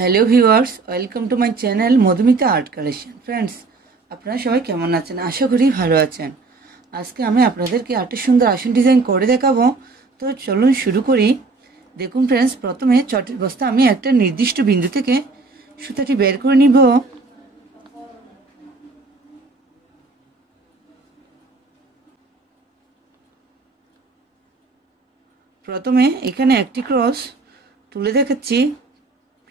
Hello viewers, welcome to my channel Madhumita art collection. Friends, আপনারা সবাই কেমন আছেন? আশা করি ভালো আছেন। আজকে আমি আপনাদেরকে একটা সুন্দর আসন ডিজাইন করে দেখাবো। তো চলুন শুরু করি। দেখুন ফ্রেন্ডস, প্রথমে চটের বস্তা আমি একটা নির্দিষ্ট বিন্দু থেকে সুতাটি বের করে নিব। প্রথমে এখানে একটি ক্রস তুলে দেখাচ্ছি,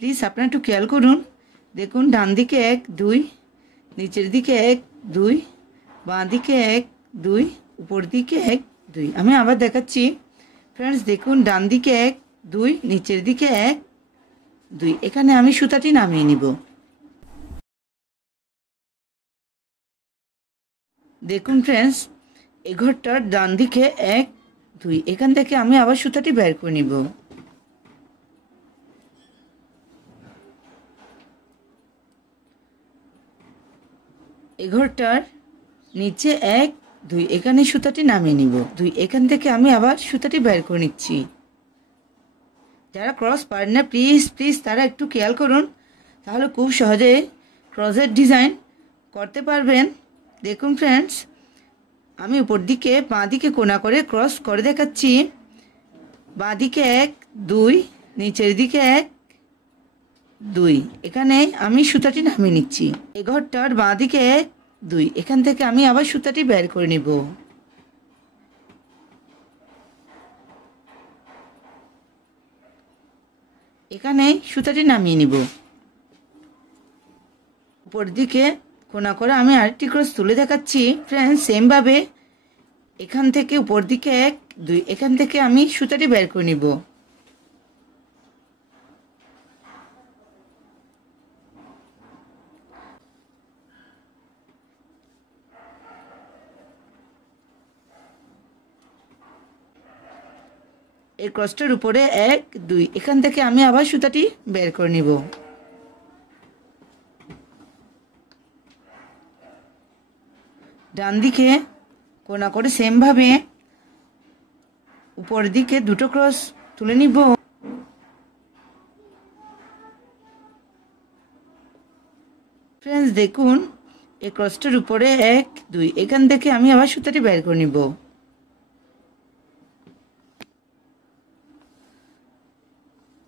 প্লিজ আপনারা একটু খেয়াল করুন। দেখুন, ডান দিকে 1 2, নিচের দিকে 1 2, বাঁ দিকে 1 2, উপর দিকে 1 2। আমি আবার দেখাচ্ছি ফ্রেন্ডস, দেখুন ডান দিকে 1 2, নিচের দিকে 1 2। এখানে আমি সুতাটি নামিয়ে নিব। দেখুন ফ্রেন্ডস, এই ঘরটার ডান দিকে 1 2, এখান থেকে আমি আবার সুতাটি বের করে নিব। এই ঘরটার নিচে 1 2, এখানে সুতাটি নামিয়ে নিব 2, এখান থেকে আমি আবার সুতাটি বের করে নিচ্ছি। যারা ক্রস পারেন না প্লিজ তারা একটু খেয়াল করুন, তাহলে খুব সহজে ক্রসের ডিজাইন করতে পারবেন। দেখুন ফ্রেন্ডস, আমি উপর দিকে বাঁ দিকে কোণা করে ক্রস করে দেখাচ্ছি। বাঁ দিকে 1 2, নিচের দিকে 1 2, এখানে আমি সুতাটি নামিয়ে নিচ্ছি। এই ঘরটার বাঁ দিকে 1 2, এখান থেকে আমি আবার সুতাটি বের করে নিব। এখানে সুতাটি নামিয়ে নিব। উপর দিকে কোণা করে আমি আরেকটি ক্রস তুলে দেখাচ্ছি। ফ্রেন্ডস, সেম ভাবে এখান থেকে উপর দিকে 1 2, এখান থেকে আমি সুতাটি বের করে নিব। এই ক্রসটার উপরে 1 2, এখান থেকে আমি আবার সুতাটি বের করে নিব। ডান দিকে কোণা করে সেম ভাবে উপর দিকে দুটো ক্রস তুলে নিব। ফ্রেন্ডস, দেখুন এই ক্রসটার উপরে 1 2, এখান থেকে আমি আবার সুতাটি বের করে নিব।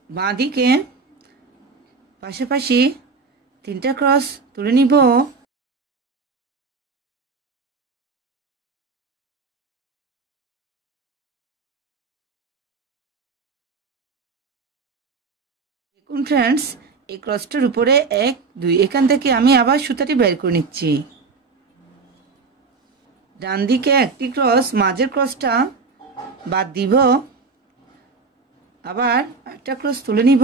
বাঁ দিকে পাশাপাশি 3টা ক্রস তুলে নিব। দেখুন ফ্রেন্ডস, এই ক্রসটার উপরে 1 2, এখান থেকে আমি আবার সুতাটি বের করে নিচ্ছি। ডান দিকে একটি ক্রস, মাঝের ক্রসটা বাদ দিব, আবার একটা ক্রস তুলে নিব।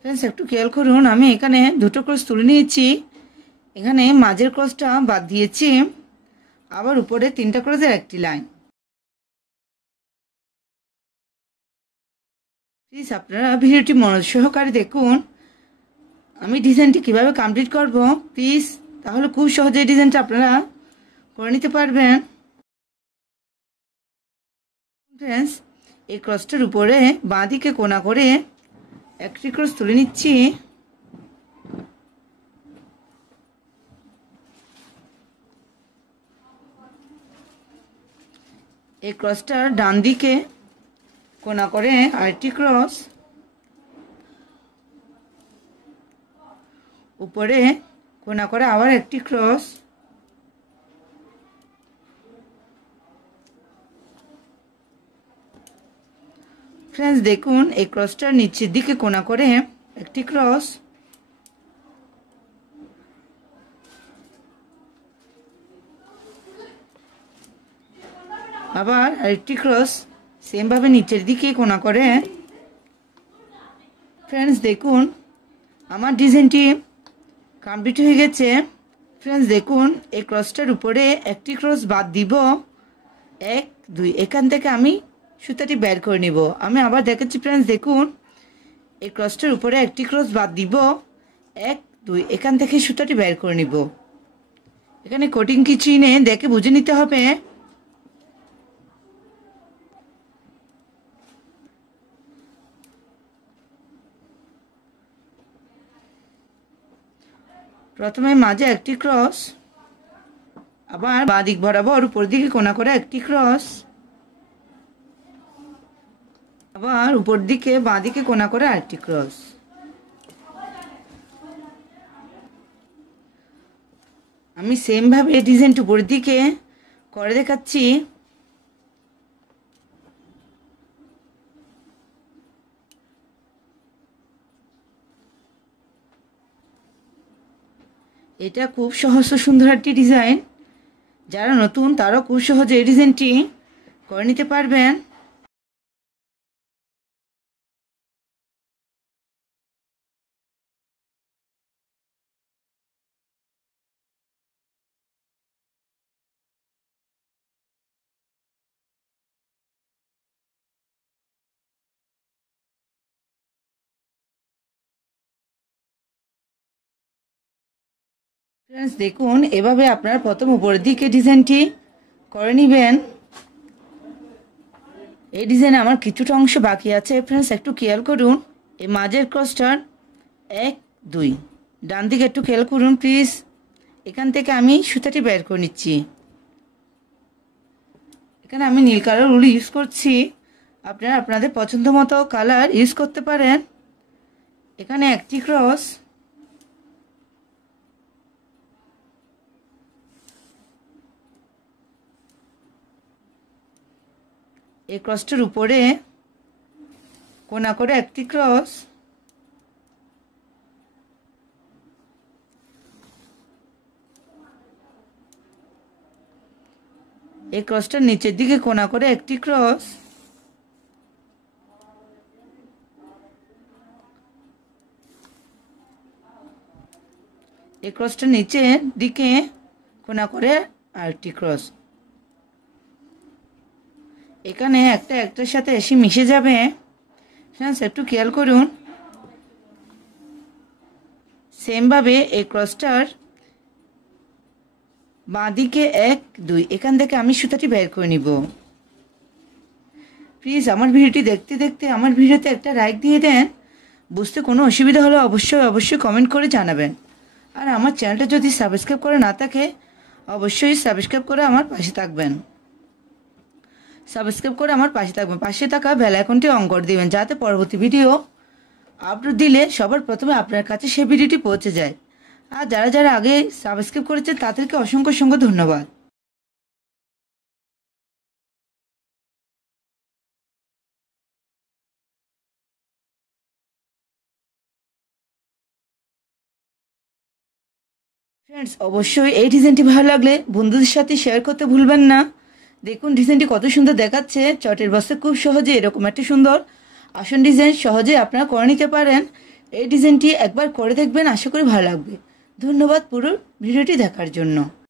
ফ্রেন্ডস, একটু খেয়াল করুন, আমি এখানে দুটো ক্রস তুলে নিয়েছি, এখানে মাঝের ক্রসটা বাদ দিয়েছি, আবার উপরে 3টা ক্রসের একটি লাইন। প্লিজ আপনারা ভিডিওটি মনোযোগ সহকারে দেখুন, আমি ডিজাইনটি কিভাবে কমপ্লিট করব। প্লিজ, তাহলে খুব সহজে ডিজাইনটা আপনারা করে নিতে পারবেন। ফ্রেন্ডস, এই ক্রসটার উপরে বাঁ দিকে কোণা করে একটি ক্রস তুলে নিচ্ছি। এই ক্রসটার ডান দিকে কোণা করে আরেকটি ক্রস, উপরে কোণা করে আবার একটি ক্রস। ফ্রেন্ডস, দেখুন এই ক্রসটার নিচের দিকে কোণা করে একটি ক্রস, আবার আরেকটি ক্রস সেম ভাবে নিচের দিকে কোণা করে। ফ্রেন্ডস, দেখুন আমার ডিজাইনটি কমপ্লিট হয়ে গেছে। ফ্রেন্ডস, দেখুন এই ক্রসটার উপরে একটি ক্রস বাদ দিব, 1 2, এখান থেকে আমি সুতাটি বের করে নিব। আমি আবার দেখাচ্ছি ফ্রেন্ডস, দেখুন এই ক্রসটার উপরে একটি ক্রস বাদ দিব, 1 2, এখান থেকে সুতাটি বের করে নিব। এখানে কোটিং কিছুই নেই, দেখে বুঝে নিতে হবে। প্রথমে মাঝে একটি ক্রস, আবার বাঁ দিক বরাবর উপর দিকে কোণা করে একটি ক্রস, আবার উপর দিকে বাঁ দিকে কোণা করে আরেকটি ক্রস। আমি সেম ভাবে ডিজাইনটি উপরের দিকে করে দেখাচ্ছি। এটা খুব সহজ ও সুন্দর একটি ডিজাইন। যারা নতুন তারাও খুব সহজে এই ডিজাইনটি করে নিতে পারবেন। ফ্রেন্ডস দেখুন, এভাবে আপনারা প্রথম উপরের দিকে ডিজাইনটি করে নেবেন। এই ডিজাইনে আমার কিছুটা অংশ বাকি আছে ফ্রেন্ডস, একটু খেয়াল করুন। এই মাঝের ক্রসটার 1 2 ডান দিকে একটু খেয়াল করুন প্লিজ। এখান থেকে আমি সুতাটি বের করে নিচ্ছি। এখানে আমি নীল কালার উল ইউজ করছি, আপনারা আপনাদের পছন্দ মতো কালার ইউজ করতে পারেন। এখানে একটি ক্রস, এই ক্রসটার উপরে কোণা করে একটি ক্রস, এই ক্রসটার নিচের দিকে কোণা করে একটি ক্রস, এই ক্রসটার নিচের দিকে কোণা করে আরেকটি ক্রস। এখানে একটা একটার সাথে এসে মিশে যাবে। ফ্রেন্ডস একটু খেয়াল করুন। সেমভাবে এই ক্রসটার বাঁ দিকে 1 2 এখান থেকে আমি সুতাটি বের করে নিব। প্লিজ আমার ভিডিওটি দেখতে দেখতে আমার ভিডিওতে একটা লাইক দিয়ে দেন। বুঝতে কোনো অসুবিধা হলে অবশ্যই কমেন্ট করে জানাবেন। আর আমার চ্যানেলটা যদি সাবস্ক্রাইব করে না থাকে অবশ্যই সাবস্ক্রাইব করে আমার পাশে থাকবেন। পাশে থাকা বেল আইকনটি অন করে দিবেন, যাতে পরবর্তী ভিডিও আপলোড দিলে সবার প্রথমে আপনার কাছে সেই ভিডিওটি পৌঁছে যায়। আর যারা যারা আগে সাবস্ক্রাইব করেছেন তাদেরকে অসংখ্য ধন্যবাদ। ফ্রেন্ডস অবশ্যই এই ডিজাইনটি ভালো লাগলে বন্ধুদের সাথে শেয়ার করতে ভুলবেন না। দেখুন ডিজাইনটি কত সুন্দর দেখাচ্ছে। চটের বস্তায় খুব সহজে এরকম একটা সুন্দর আসন ডিজাইন সহজে আপনারা করে নিতে পারেন। এই ডিজাইনটি একবার করে দেখবেন, আশা করি ভালো লাগবে। ধন্যবাদ পুরো ভিডিওটি দেখার জন্য।